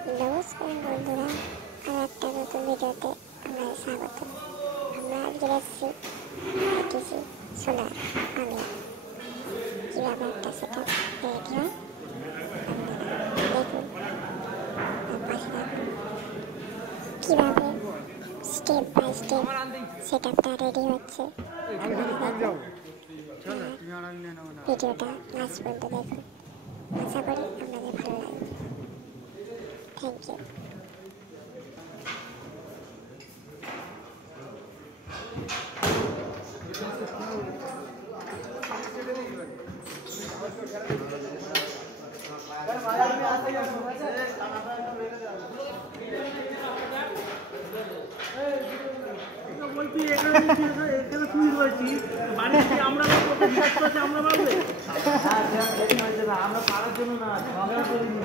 নমস্কার বন্ধুরা, আর একটা নতুন ভিডিওতে আপনাদের স্বাগত। আমরা আজকে এসেছি সোলার বাংলা কীভাবে একটা সেট আপ রেডি হয় দেখুন, পাশে থাকুন কীভাবে স্টেপ বাই স্টেপ সেট আপটা রেডি হচ্ছে। ভিডিওটা লাস্ট পর্যন্ত দেখুন, আশা করি আপনাদের ভালো লাগবে। Thank you. বলছি এখানে তুই রয়েছিস বাড়িতে আমরা আমরা পারার জন্য না ঝগড়া করিনি।